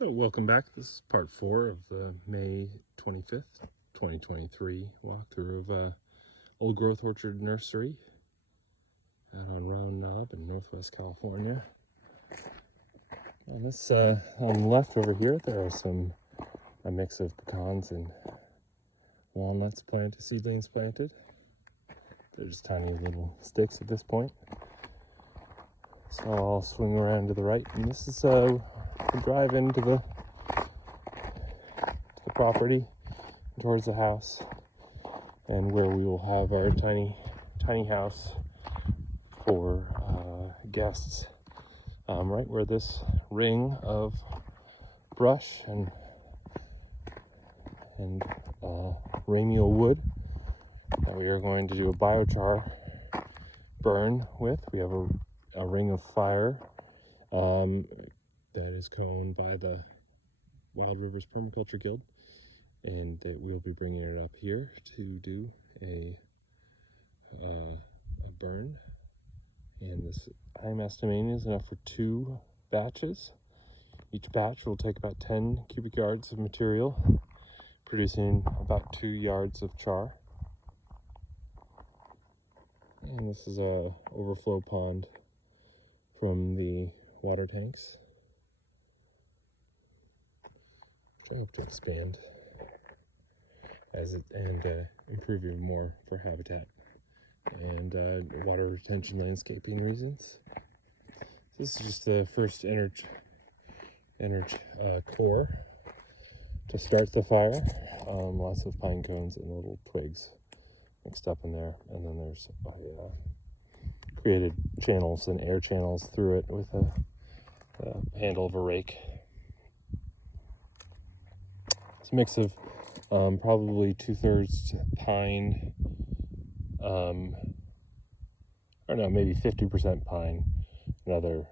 So welcome back. This is part 4 of the May 25th, 2023 walkthrough of Old Growth Orchard and Nursery out on Round Knob in Northwest California. And this on the left over here, there are a mix of pecans and walnuts planted, seedlings planted. They're just tiny little sticks at this point. So I'll swing around to the right, and this is the drive into the property towards the house, and where we will have our tiny house for guests, right where this ring of brush and ramial wood that we are going to do a biochar burn with. We have a ring of fire that is co-owned by the Wild Rivers Permaculture Guild, and that we'll be bringing it up here to do a burn. And this, I'm estimating, is enough for 2 batches. Each batch will take about 10 cubic yards of material, producing about 2 yards of char. And this is a overflow pond from the water tanks, which I hope to expand and improve even more for habitat and water retention landscaping reasons. This is just the first core to start the fire. Lots of pine cones and little twigs mixed up in there, and then there's created channels and air channels through it with a handle of a rake. It's a mix of probably 2/3 pine, or no, maybe 50% pine, another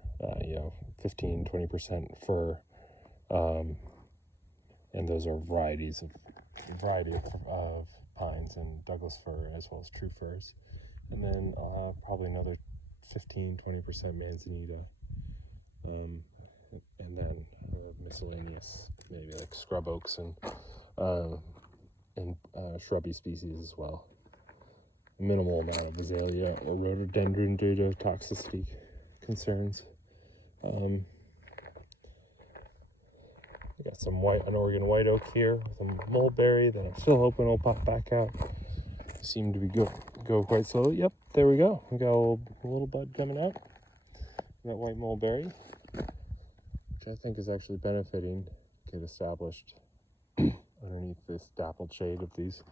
15-20% fir, and those are variety of pines and Douglas fir as well as true firs. And then I'll have probably another 15-20% manzanita, and then miscellaneous, maybe like scrub oaks and shrubby species as well. A minimal amount of azalea or rhododendron due to toxicity concerns. I got an Oregon white oak here with a mulberry that I'm still hoping will pop back out. Seem to be go quite slowly. Yep, there we go. We got a little bud coming out. That white mulberry, which I think is actually benefiting, get established underneath this dappled shade of these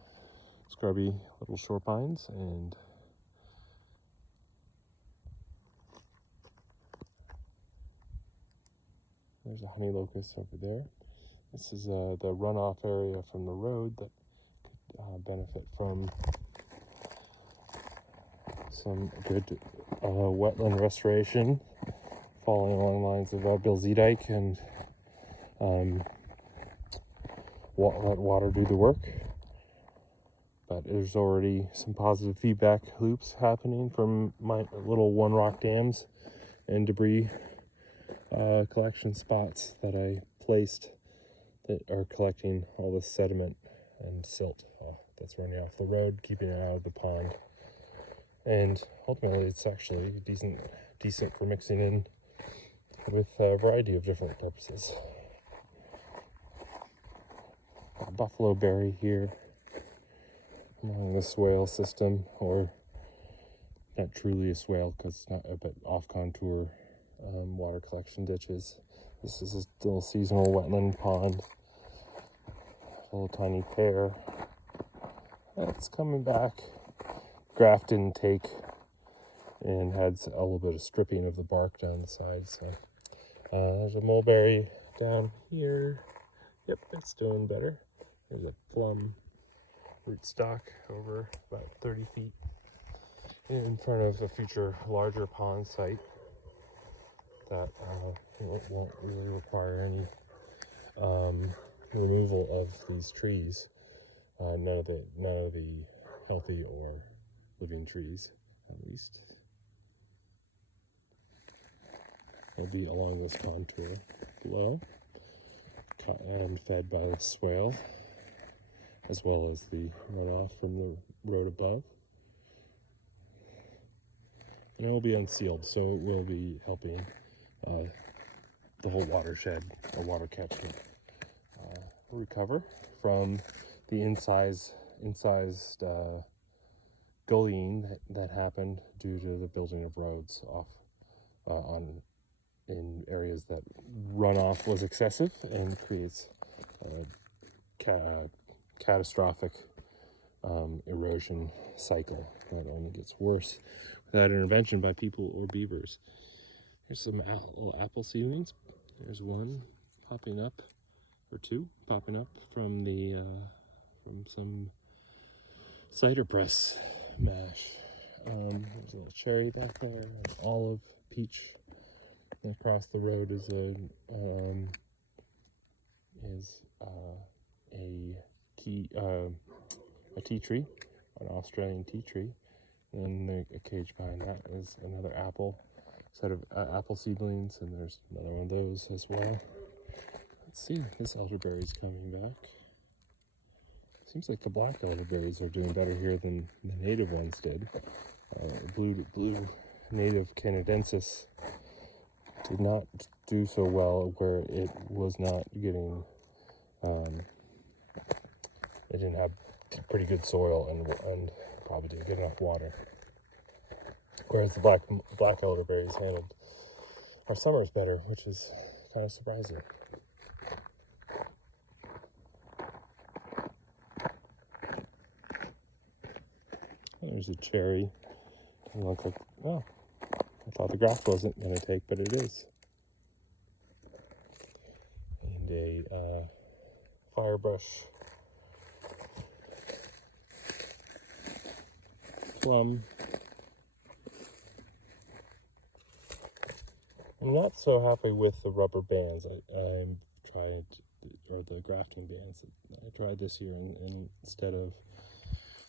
scrubby little shore pines. And there's a honey locust over there. This is the runoff area from the road that could benefit from some good wetland restoration, following along the lines of Bill Zedike, and let water do the work. But there's already some positive feedback loops happening from my little one rock dams and debris collection spots that I placed that are collecting all this sediment and silt that's running off the road, keeping it out of the pond. And ultimately, it's actually decent for mixing in with a variety of different purposes. A buffalo berry here along the swale system, or not truly a swale because it's not, but off-contour water collection ditches. This is a little seasonal wetland pond. A little tiny pear. That's coming back. Graft didn't take and had a little bit of stripping of the bark down the side. So there's a mulberry down here. Yep, it's doing better. There's a plum rootstock over about 30 feet in front of a future larger pond site that won't really require any removal of these trees. None of the healthy or living trees, at least. It'll be along this contour below. fed by the swale, as well as the runoff from the road above. And it will be unsealed, so it will be helping the whole watershed or water catchment recover from the incised gullying that happened due to the building of roads in areas that runoff was excessive and creates catastrophic erosion cycle that only gets worse without intervention by people or beavers. Here's some little apple seedlings. There's one popping up, or two popping up from some cider press mash. There's a little cherry back there, an olive, peach. And across the road is a tea tree, an Australian tea tree. And then a cage behind that is another set of apple seedlings, and there's another one of those as well. Let's see, this elderberry's coming back. Seems like the black elderberries are doing better here than the native ones did. Blue native canadensis did not do so well where it was not getting, it didn't have pretty good soil and probably didn't get enough water. Whereas the black elderberries handled our summers better, which is kind of surprising. There's a cherry. Doesn't look like, oh, I thought the grass wasn't going to take, but it is. And a firebrush plum. I'm not so happy with the rubber bands. I tried, or the grafting bands. I tried this year, and instead of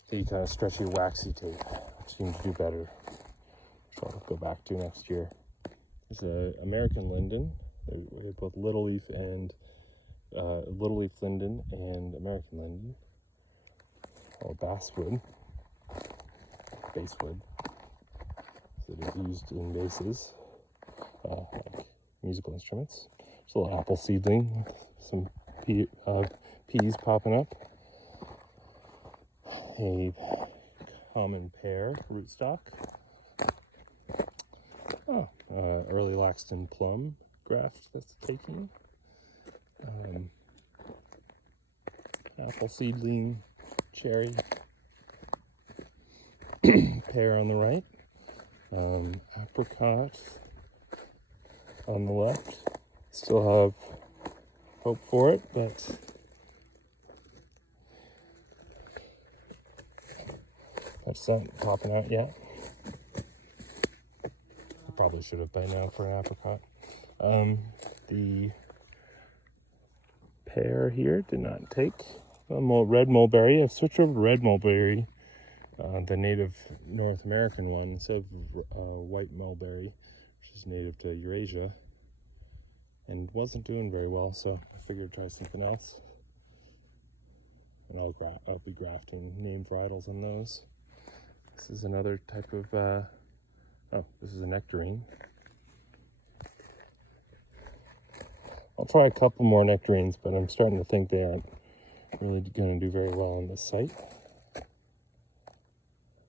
the kind of stretchy, waxy tape, which seemed to do better, which I'll go back to next year. There's an American linden. We have both little leaf linden and American linden, or basswood, basswood, that is used in basses, like musical instruments. There's a little apple seedling, some peas popping up. A common pear rootstock. Early Laxton plum graft that's taking. Apple seedling, cherry, pear on the right, apricot on the left. Still have hope for it, but it's not popping out yet. I probably should have by now for an apricot. The pear here did not take. Red mulberry. I've switched over to red mulberry, the native North American one, instead of white mulberry, which is native to Eurasia, and wasn't doing very well, so I figured I'd try something else. And I'll be grafting named varietals on those. This is another type of, this is a nectarine. I'll try a couple more nectarines, but I'm starting to think they aren't really going to do very well on this site.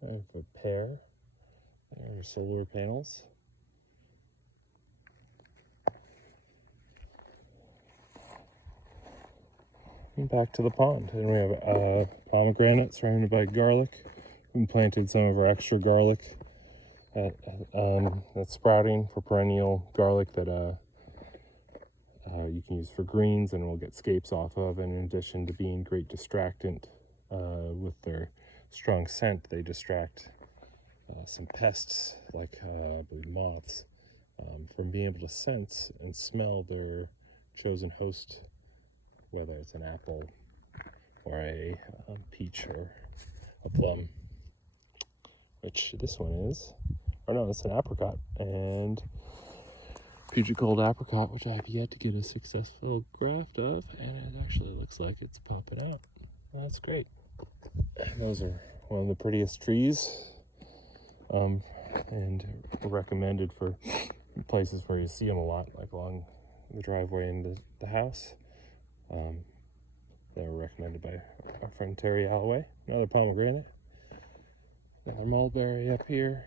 I have a pear. There are solar panels. And back to the pond. And we have pomegranate surrounded by garlic. We planted some of our extra garlic that's sprouting for perennial garlic that you can use for greens and will get scapes off of. And in addition to being great distractant with their strong scent, they distract some pests like I believe moths from being able to sense and smell their chosen host, whether it's an apple or a peach or a plum, which this one is. Or no, it's an apricot. And Fuji Gold apricot, which I have yet to get a successful graft of, and it actually looks like it's popping out. Well, that's great. Those are one of the prettiest trees, and recommended for places where you see them a lot, like along the driveway in the house. They were recommended by our friend Terry Alloway. Another pomegranate. Another mulberry up here.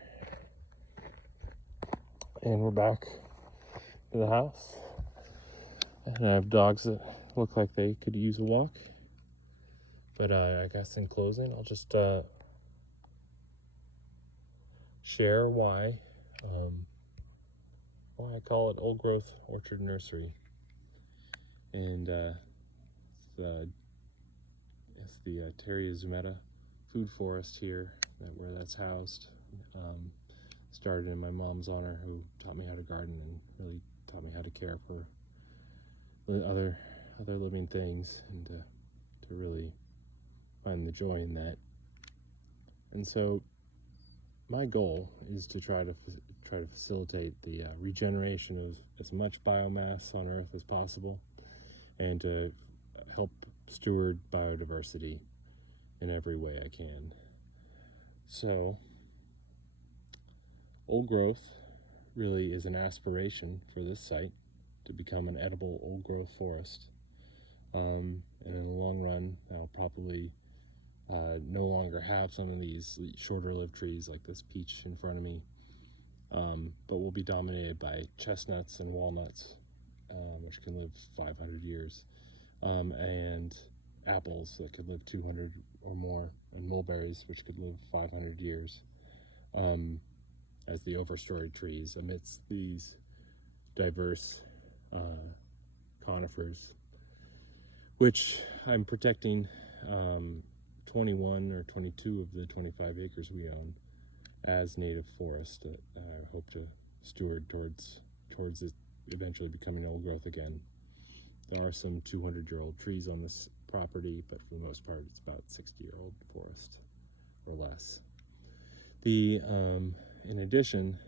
And we're back to the house. And I have dogs that look like they could use a walk. But I guess in closing, I'll just share why I call it Old Growth Orchard Nursery. And it's the Terrea Zumeta Food Forest here, where that's housed. Started in my mom's honor, who taught me how to garden and really taught me how to care for other living things, and to really find the joy in that. And so my goal is to try to facilitate the regeneration of as much biomass on Earth as possible, and to help steward biodiversity in every way I can. So old growth really is an aspiration for this site to become an edible old growth forest. And in the long run, I'll probably no longer have some of these shorter lived trees like this peach in front of me, but will be dominated by chestnuts and walnuts, which can live 500 years, and apples that could live 200 or more, and mulberries, which could live 500 years, as the overstory trees amidst these diverse conifers, which I'm protecting 21 or 22 of the 25 acres we own as native forest that I hope to steward towards it eventually becoming old growth again. There are some 200-year-old trees on this property, but for the most part it's about 60-year-old forest or less. In addition,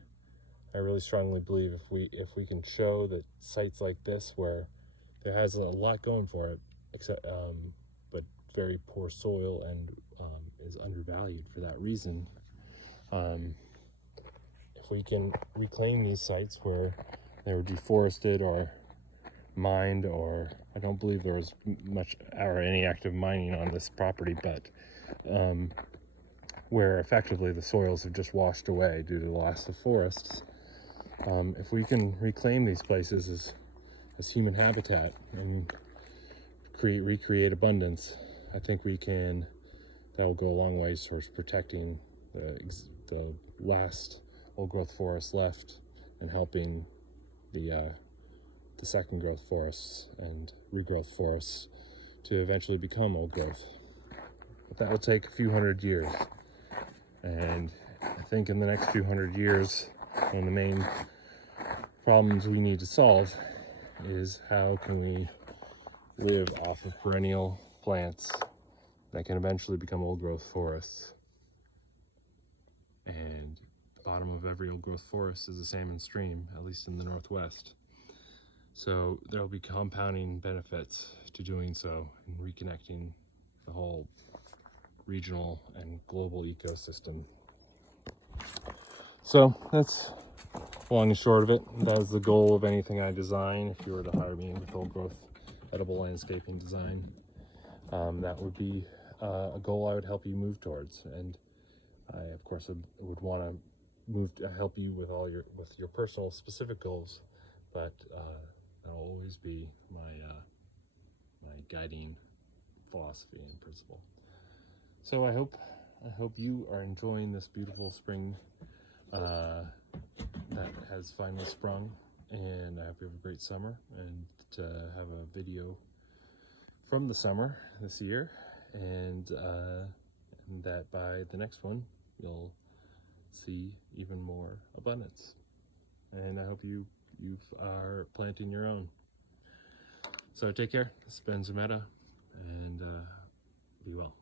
I really strongly believe if we can show that sites like this, where there has a lot going for it, except but very poor soil and is undervalued for that reason, if we can reclaim these sites where they were deforested or mined, or I don't believe there was much or any active mining on this property, but where effectively the soils have just washed away due to the loss of forests. If we can reclaim these places as human habitat and recreate abundance, I think that will go a long way towards protecting the last old growth forests left, and helping the second growth forests and regrowth forests to eventually become old growth. But that will take a few hundred years. And I think in the next few hundred years, one of the main problems we need to solve is how can we live off of perennial plants that can eventually become old growth forests. And the bottom of every old growth forest is a salmon stream, at least in the Northwest. So there will be compounding benefits to doing so, and reconnecting the whole regional and global ecosystem. So that's long and short of it. That is the goal of anything I design. If you were to hire me with old growth edible landscaping design, that would be a goal I would help you move towards. And I, of course, would want to help you with your personal specific goals, but that'll always be my guiding philosophy and principle. So I hope you are enjoying this beautiful spring that has finally sprung, and I hope you have a great summer, and to have a video from the summer this year, and that by the next one you'll see even more abundance. And I hope you are planting your own. So take care. This has been Zumeta, and be well.